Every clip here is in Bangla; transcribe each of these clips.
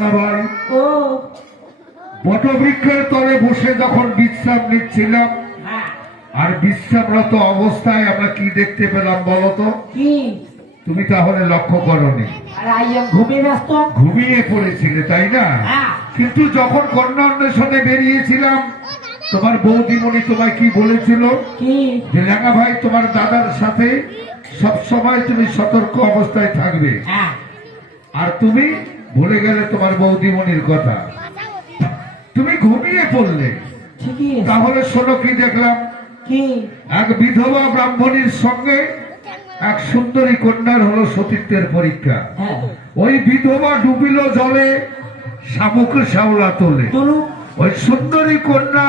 লেঙ্গা ভাই বটবৃক্ষের তলে বসে যখন বিশ্রাম নিচ্ছিলাম হ্যাঁ। আর বিশ্রামরত অবস্থায় আমরা কি দেখতে পেলাম বলতো কি? তুমি তাহলে লক্ষ্য করনি। ঘুমিয়ে পড়েছিলে তাই না? হ্যাঁ। কিন্তু যখন কন্যা অন্বেষণে বেরিয়েছিলাম তোমার বৌদিমণি তোমায় কি বলেছিল? কি? যে লেঙ্গা ভাই তোমার দাদার সাথে সব সময় তুমি সতর্ক অবস্থায় থাকবে। হ্যাঁ। আর তুমি ভুলে গেলে তোমার বৌদিমণির কথা। তুমি ঘুমিয়ে পড়লে। তাহলে শোনো কি দেখলাম? এক বিধবা ব্রাহ্মণীর সঙ্গে এক সুন্দরী কন্যার হলো সতীত্বের পরীক্ষা। হ্যাঁ। ওই বিধবা ডুবিল জলে শামুক শ্যাওলা তোলে। ওই সুন্দরী কন্যা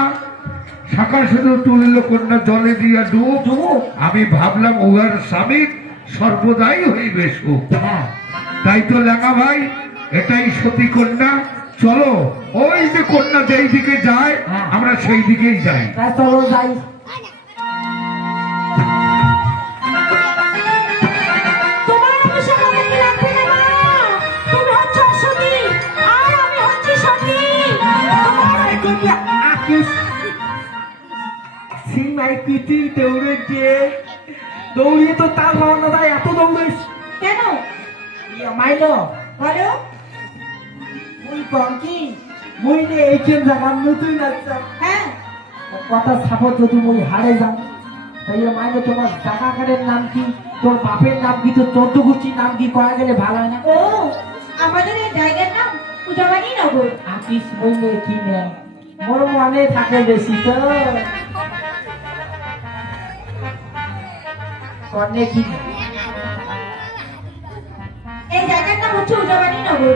শাখা শুধু তুলিল কন্যা জলে দিয়া ডুব। আমি ভাবলাম উহার স্বামী সর্বদাই হইবে সুখ। হ্যাঁ। তাই তো লেখা ভাই এটাই সতী কন্যা। চলো ওই যে কন্যা যেই দিকে যায় হ্যাঁ। আমরা সেই দিকেই যাই। চলো যাই। না সিমাই দৌড়ে গিয়ে দৌড়িয়ে তো তার ভাবনা তাই এত দৌড়িস কেন? মাইল। বলো। মুই কম কি? মুই নে এইখান জায়গা নতুন আচ্ছা। হ্যাঁ। কথা সাপোর্ট যদি মুই হারে যাম তাই মাইল তোমার টাকাকারের নাম কি? তোর বাপের নাম কি? তোর চোদ্দগুচির নাম কি? করা গেলে ভালো হয় না? ও আমাদের এই জায়গার নাম পূজাবাড়ি নগর। আকিস বললে কি নে? মোর মনে থাকে বেশি তো। কনে কি এই জায়গার নাম হচ্ছে পূজাবাড়ি নগর।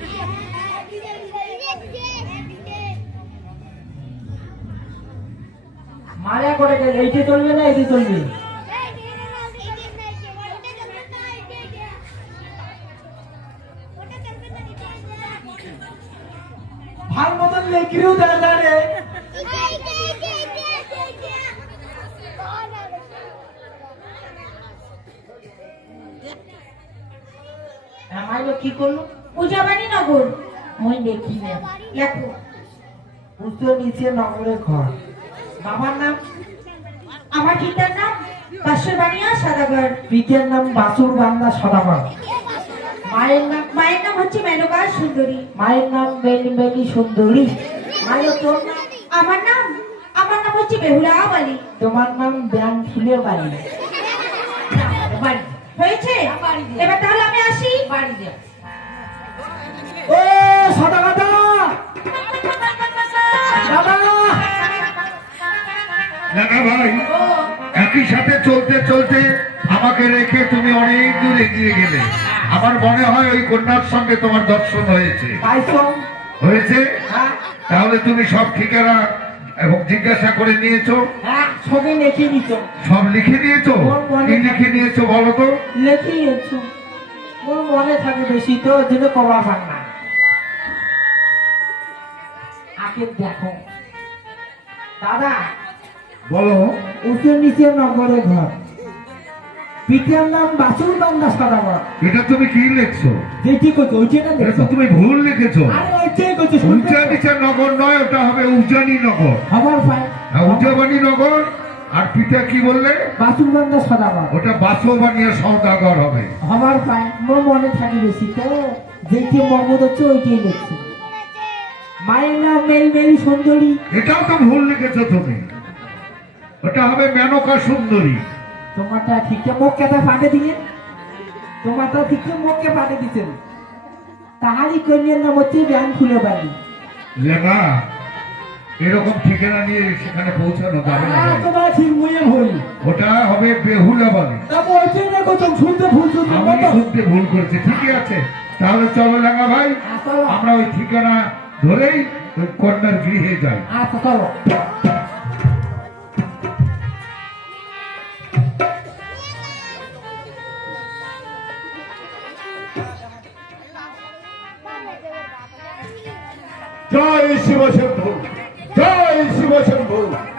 মারিয়া করে গেলে এইটা চলবে না এইটা চলবে? ভালো মতন লেখিও দেয় না রে। হ্যাঁ কি করল? পূজাবাড়ি নগর। মই দেখি না। লেখো। উত্তর নিচে নগরে ঘর। বাবার নাম আমার পিতার নাম বাসুবাড়িয়া সাদাগর। পিতের নাম বাসুর বান্দা সদাগর। মায়ের নাম মায়ের নাম হচ্ছে মেনকা সুন্দরী। মায়ের নাম বেলি বেলি সুন্দরী। মায়ের তোর নাম আমার নাম আমার নাম হচ্ছে বেহুলা বালি। তোমার নাম ব্যান বাড়ি বাড়ি হয়েছে? এবার তাহলে আমি আসি। বাড়ি যা ও সদাগর লেখা ভাই। একই সাথে চলতে চলতে আমাকে রেখে তুমি অনেক দূর এগিয়ে গেলে। আমার মনে হয় ওই কন্যার সঙ্গে তোমার দর্শন হয়েছে। হয়েছে? হ্যাঁ। তাহলে তুমি সব ঠিকানা এবং জিজ্ঞাসা করে নিয়েছো? হ্যাঁ লিখে সব লিখে নিয়েছো কি লিখে নিয়েছো বলো তো? লিখে নিয়েছো মনে থাকে বেশি তো জন্য কবা পার না। আগে দেখো। দাদা বলো উঁচু নিচে নগরে ঘর। পিতার নাম বাসুর বান্দা সদাগর এটা তুমি কি লিখছো? যেটি করছ ওইটা না এটা তুমি ভুল লিখেছো। আরে ওইটাই করছ উঁচা নিচা নগর নয় ওটা হবে উজানি নগর। খবর পাই হ্যাঁ, উজাবানি নগর আর পিতা কি বললে? বাসুর সদাগর ওটা বাসবানিয়া সৌদাগর হবে। খবর পাই মোর মনে থাকে বেশি তো যেটি মগজ হচ্ছে ওইটাই লিখছি। মায়ের নাম মেল মেলি সুন্দরী। এটাও তো ভুল লিখেছো তুমি। ওটা হবে মেনকা সুন্দরী। তোমারটা ঠিকঠাক মুখ কেটে ফাটে দিয়ে। তোমারটা ঠিকঠাক মুখকে ফাটে দিচ্ছেন তাহারই কন্যার নাম হচ্ছে ব্যান খুলে বাড়ি লেখা এরকম ঠিকানা নিয়ে সেখানে পৌঁছানো যাবে না। ভাই। তোমার ঠিক মুয়ে ভুল ওটা হবে বেহুলা বাড়ি। তারপর ওইটাই না কোথাও শুনতে ভুল শুনতে আমি শুনতে ভুল করেছি ঠিকই আছে। তাহলে চলো লেখা ভাই আমরা ওই ঠিকানা ধরেই ওই কন্যার গৃহে যাই। আচ্ছা চলো। जय शिवशंभू जय शिवशंभू.